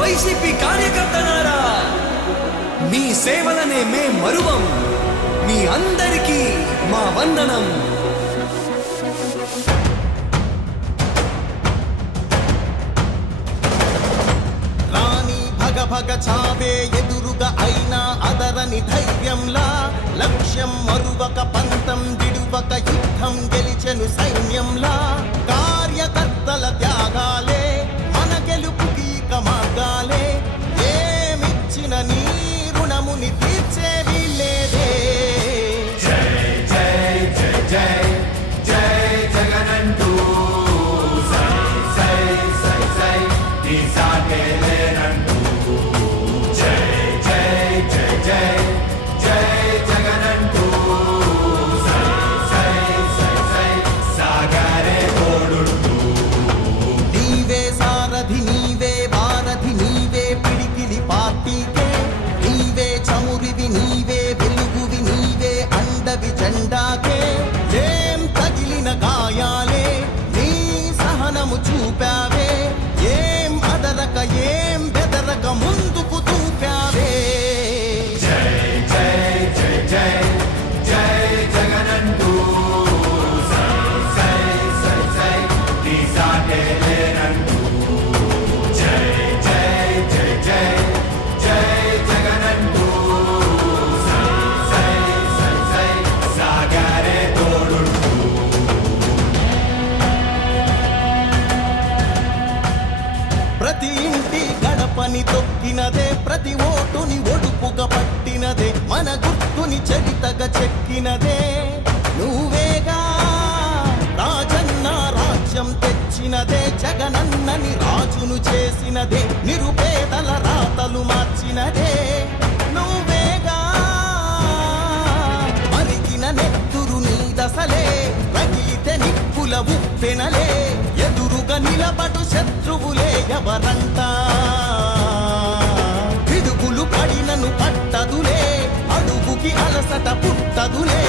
YCP కార్యకర్తలారా, మీ సేవలనే మే మరువం. మీ అందరికీ మా వందనం. భగ చావే ఎదురుగా అయినా అదరని ధైర్యంలా, లక్ష్యం మరువక పంతం విడువక యుద్ధం గెలిచెను సైన్యంలా. కార్యకర్తల త్యాగాలే మన గెలుపుకి మార్గాలే. ఏమిచ్చిన నీ రుణముని తీర్చేది లేదే. జై జై జై జై జై జగనంటూ సై సై సై సై నీ సాగే లేనంటూ. జెండాకే ఏం తగిలిన గాయాలే నీ సహనము చూపావే. ఏం అదరక ఏం బెదరక ముందుకు చూపావే. జై జై జై జై జై జగనంటూ సై సై సై సై నీ సాగే లేనంటూ. జై జై జై జై జై జగనంటూ ప్రతి ఇంటి గడపని తొక్కినదే, ప్రతి ఓటుని ఒడుపుగా పట్టినదే, మన గుర్తుని చరితగా చెక్కినదే నువ్వేగా. రాజన్న రాజ్యం తెచ్చినదే, జగనన్నని రాజును చేసినదే, నిరుపేదల రాతలు మార్చినదే నువ్వేగా. మరిగిన నెత్తురు నీ దశలే, రగిలితే నిప్పుల ఉప్పెనలే, ఎదురుగా నిలబడు శత్రువులే ఎవరంట. పిడుగులు పడినను పట్టదులే, అడుగుకి అలసట పుట్టదులే,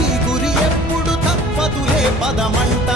ఈ గురి ఎప్పుడు తప్పదులే పదమంట.